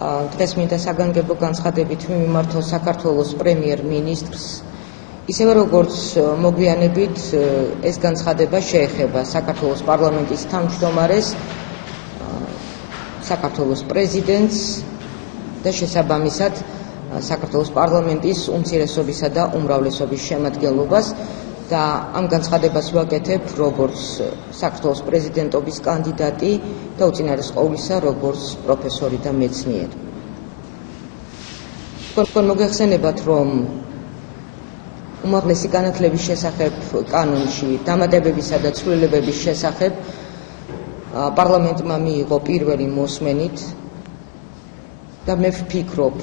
დღეს მინდა საგანგებო განცხადებით მიმართო საქართველოს პრემიერ-მინისტრს, ისევე როგორც მოგვიანებით ეს განცხადება შეეხება საქართველოს პარლამენტის თავმჯდომარეს, საქართველოს პრეზიდენტს და შესაბამისად საქართველოს პარლამენტის უმცირესობისა და უმრავლესობის შემადგენლობას და ამ განცხადებას ვაკეთებ როგორც საქართველოს პრეზიდენტობის კანდიდატი და უწინარეს ყოვლისა როგორც პროფესორი და მეცნიერი. თქვენ მოგეხსენებათ, რომ უმაღლესი განათლების შესახებ კანონში დამატებებისა და ცვლილებების შესახებ პარლამენტმა მიიღო პირველი მოსმენით და მე ვფიქრობ,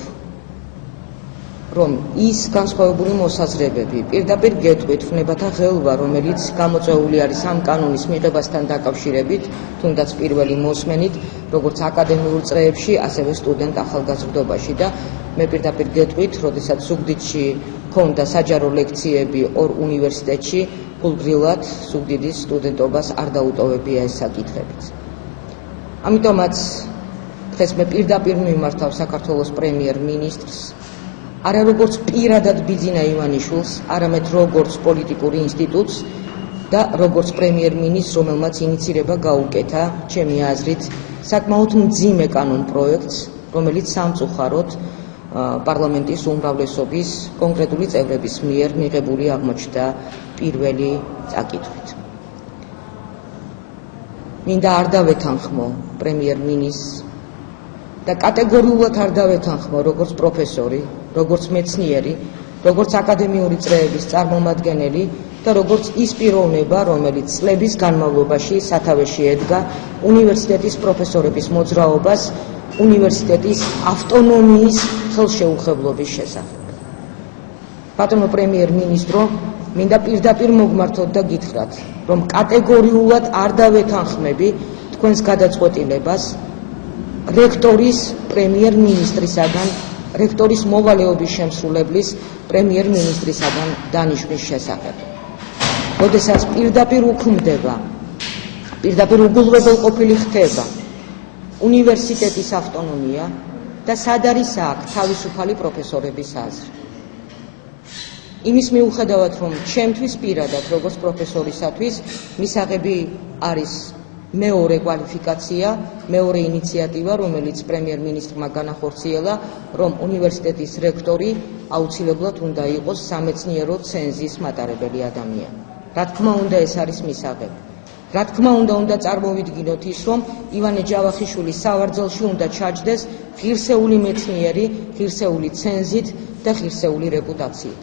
რომ ის განსხვავებული მოსაზრებები პირდაპირ გეტყვით ვნებათა ღელვა, რომელიც გამოწვეული არის ამ კანონის მიღებასთან დაკავშირებით, თუნდაც პირველი მოსმენით, როგორც აკადემიურ წრეებში, ასევე სტუდენტ ახალგაზრდობაში და მე პირდაპირ გეტყვით, როდესაც ზუგდიდში ქონდა საჯარო ლექციები ორ უნივერსიტეტში, გულგრილად ზუგდიდის სტუდენტობას არ დაუტოვებია ეს საკითხებიც. ამიტომაც დღეს მე პირდაპირ მიმართავ საქართველოს პრემიერ-მინისტრს, არა როგორც პირადად ბიძინა ივანიშვილს, არამედ როგორც პოლიტიკური ინსტიტუტს და როგორც პრემიერ-მინისტრს, რომელმაც ინიცირება გაუკეთა, ჩემი აზრით, საკმაოდ მძიმე კანონ პროექტს, რომელიც სამწუხაროდ პარლამენტის უმრავლესობის კონკრეტული წევრების მიერ მიღებული აღმოჩნდა პირველი წაკითხვით. მინდა არ დავეთანხმო პრემიერ-მინისტრს და კატეგორიულად არ დავეთანხმო როგორც პროფესორი, როგორც მეცნიერი, როგორც აკადემიური წრეების წარმომადგენელი და როგორც ის პიროვნება, რომელიც წლების განმავლობაში სათავეში ედგა უნივერსიტეტის პროფესორების მოძრაობას უნივერსიტეტის ავტონომიის ხელშეუხებლობის შესახებ. ბატონო პრემიერ-მინისტრო, მინდა პირდაპირ მოგმართოთ და გითხრათ, რომ კატეგორიულად არ დავეთანხმები თქვენს გადაწყვეტილებას რექტორის პრემიერ-მინისტრისაგან, რექტორის მოვალეობის შემსრულებლის პრემიერ-მინისტრისაგან დანიშვნის შესახებ. როდესაც პირდაპირ უქმდება, პირდაპირ უგულვებელყოფილი ხდება უნივერსიტეტის ავტონომია და სად არის აქ თავისუფალი პროფესორების აზრი. იმის მიუხედავად, რომ ჩემთვის პირადად, როგორც პროფესორისათვის, მისაღები არის მეორე კვალიფიკაცია, მეორე ინიციატივა, რომელიც პრემიერ-მინისტრმა განახორციელა, რომ უნივერსიტეტის რექტორი აუცილებლად უნდა იყოს სამეცნიერო ცენზის მატარებელი ადამიანი. რა თქმა უნდა, ეს არის მისაღები. რა თქმა უნდა წარმოვიდგინოთ ის, რომ ივანე ჯავახიშვილი სავარძელში უნდა ჩაჯდეს ღირსეული მეცნიერი, ღირსეული ცენზით და ღირსეული რეპუტაციით.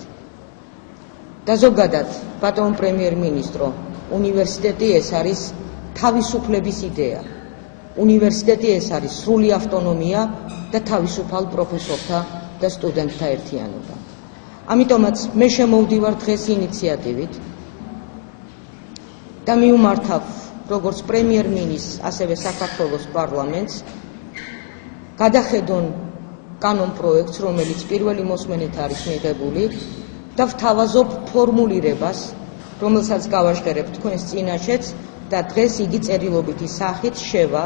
და ზოგადად, ბატონო პრემიერ-მინისტრო, უნივერსიტეტი ეს არის თავისუფლების იდეა. უნივერსიტეტი ეს არის სრული ავტონომია და თავისუფალ პროფესორთა და სტუდენტთა ერთიანობა. ამიტომაც მე შემოვდივარ დღეს ინიციატივით და მივმართავ როგორც პრემიერ-მინისტრს, ასევე საქართველოს პარლამენტს გადახედონ კანონ პროექტს, რომელიც პირველი მოსმენით არის მიღებული და ვთავაზობ ფორმულირებას, რომელსაც გავაჟღერებ თქვენს წინაშეც და დღეს იგი წერილობითი სახით შევა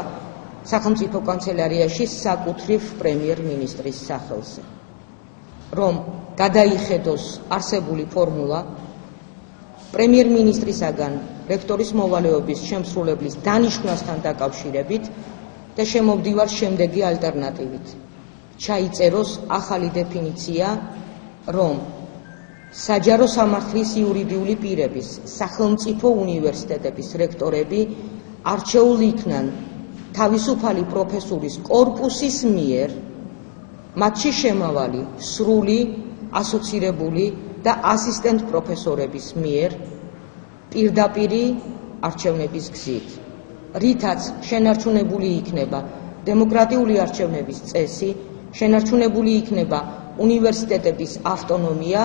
სახელმწიფო კანცელარიაში საკუთრივ პრემიერ-მინისტრის სახელზე. რომ გადაიხედოს არსებული ფორმულა პრემიერ-მინისტრისაგან რექტორის მოვალეობის შემსრულებლის დანიშვნასთან დაკავშირებით და შემოვდივარ შემდეგი ალტერნატივით. ჩაიწეროს ახალი დეფინიცია, რომ საჯარო სამართლის იურიდიული პირების სახელმწიფო უნივერსიტეტების რექტორები არჩეულ იქნან თავისუფალი პროფესურის კორპუსის მიერ, მათში შემავალი სრული, ასოცირებული და ასისტენტ პროფესორების მიერ პირდაპირი არჩევნების გზით, რითაც შენარჩუნებული იქნება დემოკრატიული არჩევნების წესი, შენარჩუნებული იქნება უნივერსიტეტების ავტონომია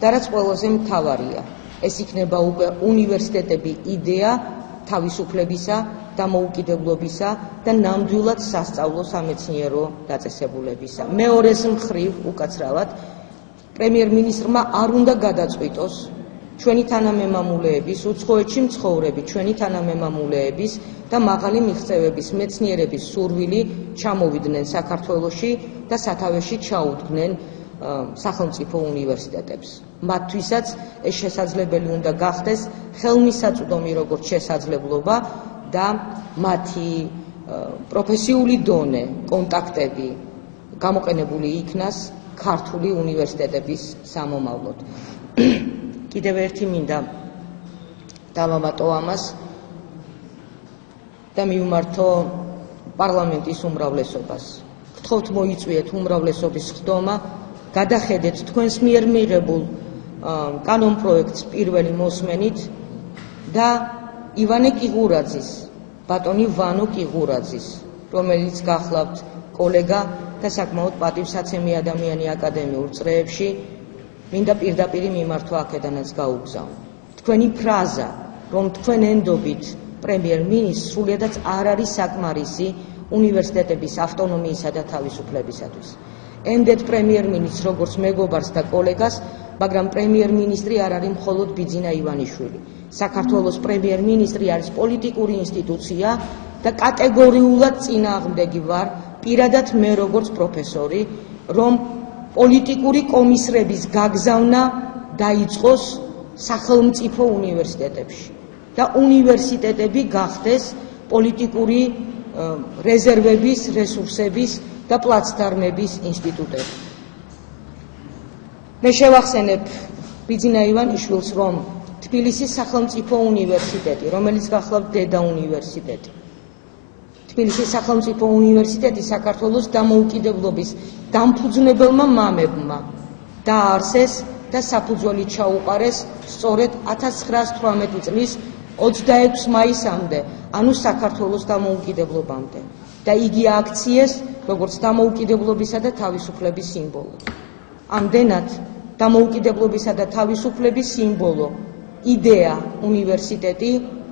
და რაც ყველაზე მთავარია, ეს იქნება უკვე უნივერსიტეტები იდეა თავისუფლებისა, დამოუკიდებლობისა და ნამდვილად სასწავლო სამეცნიერო დაწესებულებისა. მეორეს მხრივ, უკაცრავად, პრემიერ-მინისტრმა არ უნდა გადაწყვიტოს ჩვენი თანამემამულეების, უცხოეთში მცხოვრები ჩვენი თანამემამულეების და მაღალი მიღწევების მეცნიერების სურვილი ჩამოვიდნენ საქართველოში და სათავეში ჩაუდგნენ სახელმწიფო უნივერსიტეტებს. მათთვისაც ეს შესაძლებელი უნდა გახდეს ხელმისაწვდომი როგორც შესაძლებლობა და მათი პროფესიული დონე, კონტაქტები გამოყენებული იქნას ქართული უნივერსიტეტების სამომავლოდ. კიდევ ერთი მინდა დავამატო ამას და მივმართო პარლამენტის უმრავლესობას. გთხოვთ მოიწვიეთ უმრავლესობის ხდომა, გადახედეთ თქვენს მიერ მიღებულ კანონპროექტს პირველი მოსმენით და ივანე კიღურაძის, ბატონი ვანო კიღურაძის, რომელიც გახლავთ კოლეგა და საკმაოდ პატივსაცემი ადამიანი აკადემიურ წრეებში, მინდა პირდაპირ მიმართვა აქედანაც გაუგზავნო. თქვენი ფრაზა, რომ თქვენ ენდობით პრემიერ-მინისტრს სრულიადაც არ არის საკმარისი უნივერსიტეტების ავტონომიისა და თავისუფლებისათვის. ენდეთ პრემიერ-მინისტრს როგორც მეგობარს და კოლეგას, მაგრამ პრემიერ-მინისტრი არ არის მხოლოდ ბიძინა ივანიშვილი. საქართველოს პრემიერ-მინისტრი არის პოლიტიკური ინსტიტუცია და კატეგორიულად წინააღმდეგი ვარ პირადად მე როგორც პროფესორი, რომ პოლიტიკური კომისრების გაგზავნა დაიწყოს სახელმწიფო უნივერსიტეტებში და უნივერსიტეტები გახდეს პოლიტიკური რეზერვების, რესურსების და პლაცდარმების ინსტიტუტები. მე შევახსენებ ბიძინა ივანიშვილს, რომ თბილისის სახელმწიფო უნივერსიტეტი, რომელიც გახლავთ დედა უნივერსიტეტი, თბილისის სახელმწიფო უნივერსიტეტი საქართველოს დამოუკიდებლობის დამფუძნებელმა მამებმა დააარსეს და საფუძველი ჩაუყარეს სწორედ 1918 წლის 26 მაისამდე, ანუ საქართველოს დამოუკიდებლობამდე და იგი აქციეს როგორც დამოუკიდებლობისა და თავისუფლების სიმბოლო. ამდენად დამოუკიდებლობისა და თავისუფლების სიმბოლო იდეა უნივერსიტეტი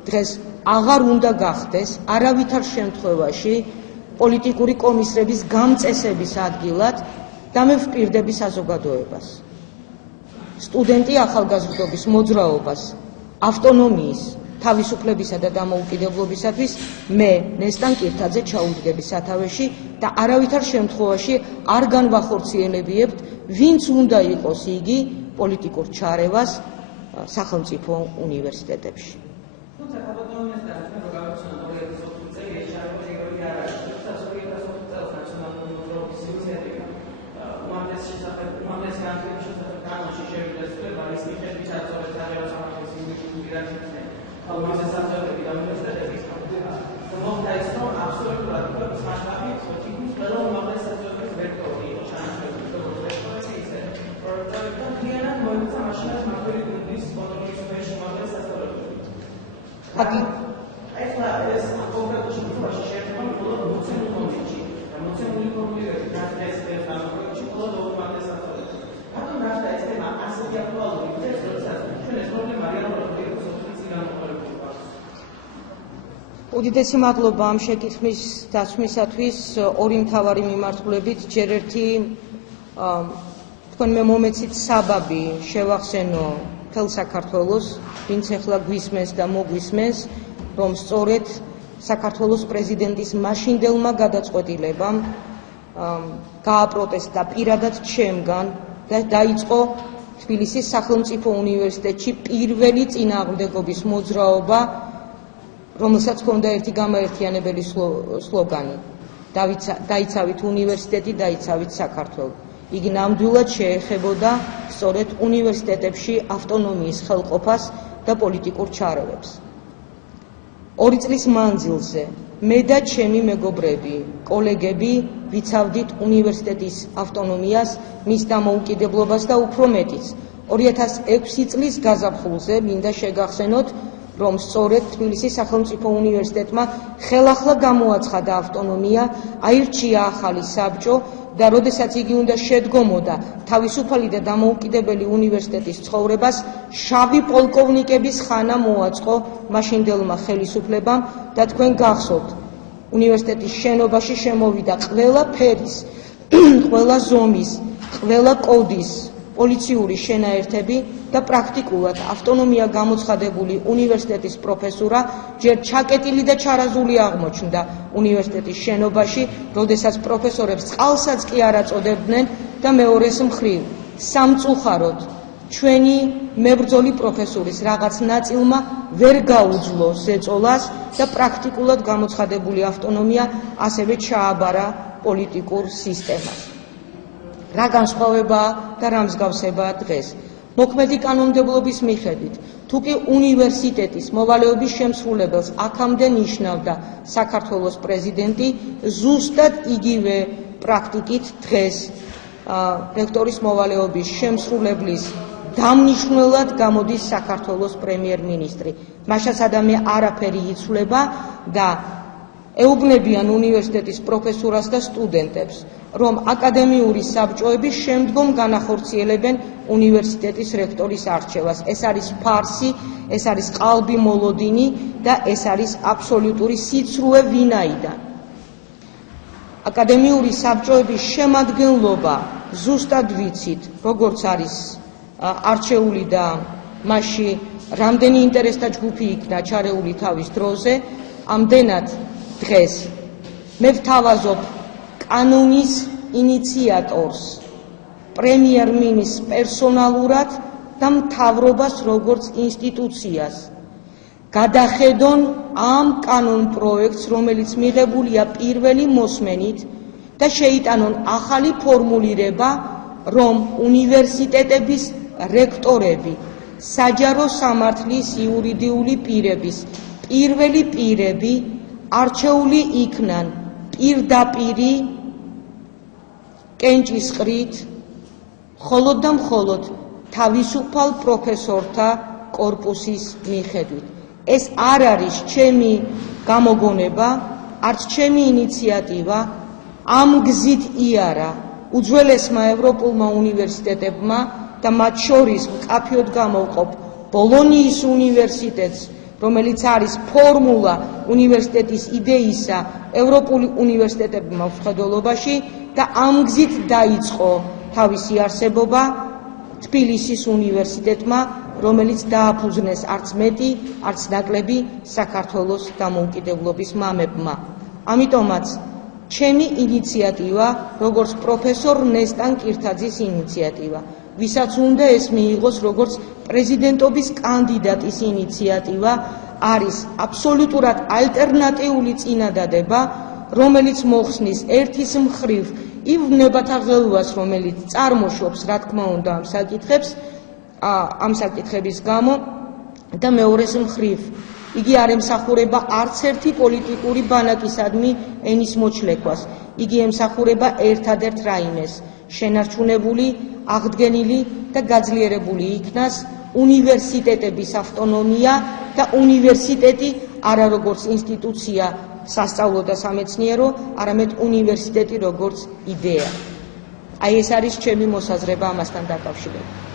დღეს აღარ უნდა გახდეს არავითარ შემთხვევაში პოლიტიკური კომისრების გამწესების ადგილად და მე ვპირდები საზოგადოებას. სტუდენტი ახალგაზრდობის მოძრაობას ავტონომიის, თავისუფლებისა და დამოუკიდებლობისათვის მე ნესტან კირთაძე ჩაუდგები სათავეში და არავითარ შემთხვევაში არ განვახორციელებიებთ ვინც უნდა იყოს იგი პოლიტიკურ ჩარევას სახელმწიფო უნივერსიტეტებში. უდიდესი მადლობა ამ შეკითხვის დასვისათვის. ორი მთავარი მიმართულებით, ჯერ ერთი თქვენ მე მომეცით საბაბი შევახსენო მთელ საქართველოს, ვინც ახლა გვისმენს და მოგვისმენს, რომ სწორედ საქართველოს პრეზიდენტის მაშინდელმა გადაწყვეტილებამ გააპროტესტა პირადად ჩემგან და დაიწყო თბილისის სახელმწიფო უნივერსიტეტში პირველი წინააღმდეგობის მოძრაობა, რომელსაც ჰქონდა ერთი გამაერთიანებელი სლოგანი: დაიცავით უნივერსიტეტი, დაიცავით საქართველო. იგი ნამდვილად შეეხებოდა სწორედ უნივერსიტეტებში ავტონომიის ხელყოფას და პოლიტიკურ ჩარევებს. 2 წლის მანძილზე მე და ჩემი მეგობრები, კოლეგები ვიცავდით უნივერსიტეტის ავტონომიას, მის დამოუკიდებლობას და უფრო მეტიც 2006 წლის გაზაფხულზე მინდა შეგახსენოთ, რომ სწორედ თბილისის სახელმწიფო უნივერსიტეტმა ხელახლა გამოაცხადა ავტონომია, აირჩია ახალი საბჭო და როდესაც იგი უნდა შედგომოდა თავისუფალი და დამოუკიდებელი უნივერსიტეტის ცხოვრებას, შავი პოლკოვნიკების ხანა მოაწყო მაშინდელმა ხელისუფლებამ და თქვენ გახსოვთ, უნივერსიტეტის შენობაში შემოვიდა ყველა ფერის, ყველა ზომის, ყველა კოდის პოლიციური შენაერთები და პრაქტიკულად ავტონომია გამოცხადებული უნივერსიტეტის პროფესურა ჯერ ჩაკეტილი და ჩარაზული აღმოჩნდა უნივერსიტეტის შენობაში, როდესაც პროფესორებს წყალსაც კი არ აწოდებდნენ და მეორეს მხრივ სამწუხაროდ ჩვენი მებრძოლი პროფესურის რაღაც ნაწილმა ვერ გაუძლო ზეწოლას და პრაქტიკულად გამოცხადებული ავტონომია ასევე ჩააბარა პოლიტიკურ სისტემას. რა განსხვავებაა და რა მსგავსებაა დღეს? მოქმედი კანონმდებლობის მიხედვით, თუ კი უნივერსიტეტის მოვალეობის შემსრულებელს აქამდე ნიშნავდა საქართველოს პრეზიდენტი, ზუსტად იგივე პრაქტიკით დღეს რექტორის მოვალეობის შემსრულებლის დამნიშნულად გამოდის საქართველოს პრემიერ-მინისტრი. მაშას ადამე არაფერი იცვლება და ეუბნებიან უნივერსიტეტის პროფესურას და სტუდენტებს, რომ აკადემიური საბჭოები შემდგომ განახორციელებენ უნივერსიტეტის რექტორის არჩევას. ეს არის ფარსი, ეს არის ყალბი მოლოდინი და ეს არის აბსოლუტური სიცრუე ვინაიდან. აკადემიური საბჭოების შემადგენლობა ზუსტად ვიცით, როგორც არის არჩეული და მასში რამდენი ინტერესთა ჯგუფი იქნა ჩარეული თავის დროზე, ამდენად დღეს მე ვთავაზობ კანონის ინიციატორს, პრემიერ-მინისტრს პერსონალურად და მთავრობას როგორც ინსტიტუციას. გადახედონ ამ კანონ პროექტს, რომელიც მიღებულია პირველი მოსმენით და შეიტანონ ახალი ფორმულირება, რომ უნივერსიტეტების რექტორები საჯარო სამართლის იურიდიული პირების პირველი პირები არჩეული იქნან პირდაპირი კენჭისყრით, მხოლოდ და მხოლოდ თავისუფალ პროფესორთა კორპუსის მიხედვით. ეს არ არის ჩემი გამოგონება, არც ჩემი ინიციატივა, ამ გზით იარა უძველესმა ევროპულმა უნივერსიტეტებმა და მათ შორის მკაფიოდ გამოვყოფ ბოლონიის უნივერსიტეტს, რომელიც არის ფორმულა უნივერსიტეტის იდეისა ევროპული უნივერსიტეტებმა მსხვერპლობაში და ამ გზით დაიწყო თავისი არსებობა თბილისის უნივერსიტეტმა, რომელიც დააფუძნეს არც მეტი, არც ნაკლები საქართველოს დამოუკიდებლობის მამებმა. ამიტომაც ჩემი ინიციატივა, როგორც პროფესორ ნესტან კირთაძის ინიციატივა, ვისაც უნდა ეს მიიღოს როგორც პრეზიდენტობის კანდიდატის ინიციატივა, არის აბსოლუტურად ალტერნატიული წინადადება, რომელიც მოხსნის ერთის მხრივ იმ ვნებათა ღელვას, რომელიც წარმოშობს, რა თქმა უნდა, ამ საკითხების გამო და მეორეს მხრივ იგი არ ემსახურება არც ერთი პოლიტიკური ბანაკისადმი ენის მოჩლექვას. იგი ემსახურება ერთადერთ რაიმეს, შენარჩუნებული, აღდგენილი და გაძლიერებული იქნას უნივერსიტეტების ავტონომია და უნივერსიტეტი არა როგორც ინსტიტუცია სასწავლო და სამეცნიერო, არამედ უნივერსიტეტი როგორც იდეა. აი ეს არის ჩემი მოსაზრება ამასთან დაკავშირებით.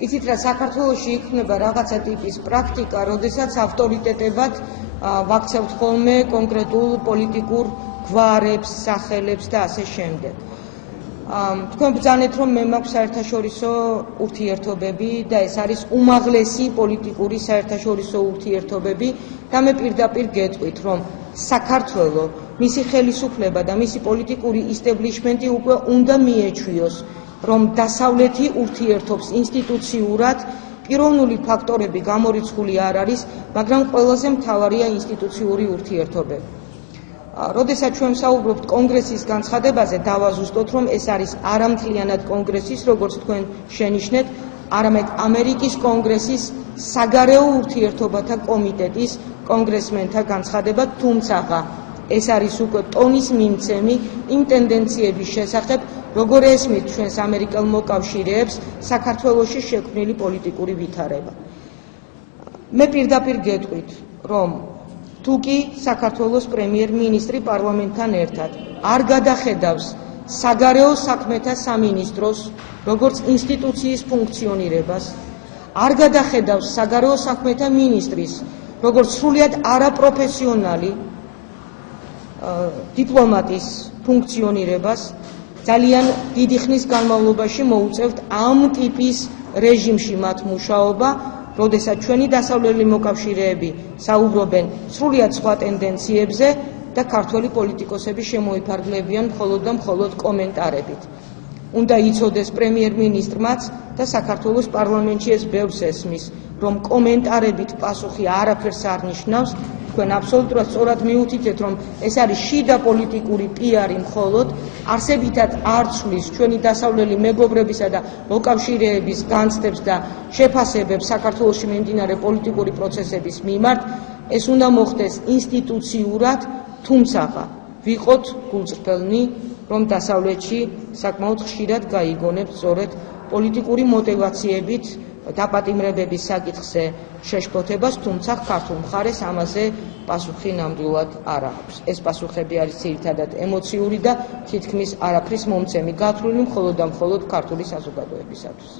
იცით რა, საქართველოში იქმნება რაღაცა ტიპის პრაქტიკა, როდესაც ავტორიტეტებად ვაქცევთ ხოლმე კონკრეტულ პოლიტიკურ გვარებს, სახელებს და ასე შემდეგ. თქვენ ბრძანეთ, რომ მე მაქვს საერთაშორისო ურთიერთობები და ეს არის უმაღლესი პოლიტიკური საერთაშორისო ურთიერთობები და მე პირდაპირ გეტყვით, რომ საქართველო, მისი ხელისუფლება და მისი პოლიტიკური ისტაბლიშმენტი უკვე უნდა მიეჩვიოს, რომ დასავლეთი ურთიერთობს ინსტიტუციურად, პიროვნული ფაქტორები გამორიცხული არ არის, მაგრამ ყველაზე მთავარია ინსტიტუციური ურთიერთობები. როდესაც ჩვენ ვსაუბრობთ კონგრესის განცხადებაზე, დავაზუსტოთ, რომ ეს არის არამთლიანად კონგრესის, როგორც თქვენ შენიშნეთ, არამედ ამერიკის კონგრესის საგარეო ურთიერთობათა კომიტეტის კონგრესმენთა განცხადება, თუმცა ეს არის უკვე ტონის მიმცემი იმ ტენდენციების შესახებ, როგორ ესმით ჩვენს ამერიკელ მოკავშირეებს საქართველოში შექმნილი პოლიტიკური ვითარება. მე პირდაპირ გეტყვით, რომ თუ კი საქართველოს პრემიერ-მინისტრი პარლამენტთან ერთად არ გადახედავს საგარეო საქმეთა სამინისტროს როგორც ინსტიტუციის ფუნქციონირებას, არ გადახედავს საგარეო საქმეთა მინისტრის როგორც სრულიად არაპროფესიონალი დიპლომატის ფუნქციონირებას, ძალიან დიდი ხნის განმავლობაში მოუწევთ ამ ტიპის რეჟიმში მათ მუშაობა, როდესაც ჩვენი დასავლელი მოკავშირეები საუბრობენ სრულიად სხვა ტენდენციებზე და ქართველი პოლიტიკოსები შემოიფარგლებიან მხოლოდ და მხოლოდ კომენტარებით. უნდა იცოდეს პრემიერ-მინისტრმაც და საქართველოს პარლამენტში ეს ბევრს ესმის, რომ კომენტარებით პასუხი არაფერს არ ნიშნავს, თქვენ აბსოლუტურად სწორად მიუთითეთ, რომ ეს არის შიდა პოლიტიკური პიარი მხოლოდ, არსებითად არ ცვლის ჩვენი დასავლელი მეგობრებისა და მოკავშირეების განცდებს და შეფასებებს საქართველოში მიმდინარე პოლიტიკური პროცესების მიმართ, ეს უნდა მოხდეს ინსტიტუციურად, თუმცა ვიყოთ გულწრფელნი, რომ დასავლეთში საკმაოდ ხშირად გაიგონებთ სწორედ პოლიტიკური მოტივაციებით დაპატიმრებების საკითხზე შეშფოთებას, თუმცა ქართულ მხარეს ამაზე პასუხი ნამდვილად არ აქვს. ეს პასუხები არის ძირითადად ემოციური და თითქმის არაფრის მომცემი, გათვლილი მხოლოდ და მხოლოდ ქართული საზოგადოებისათვის.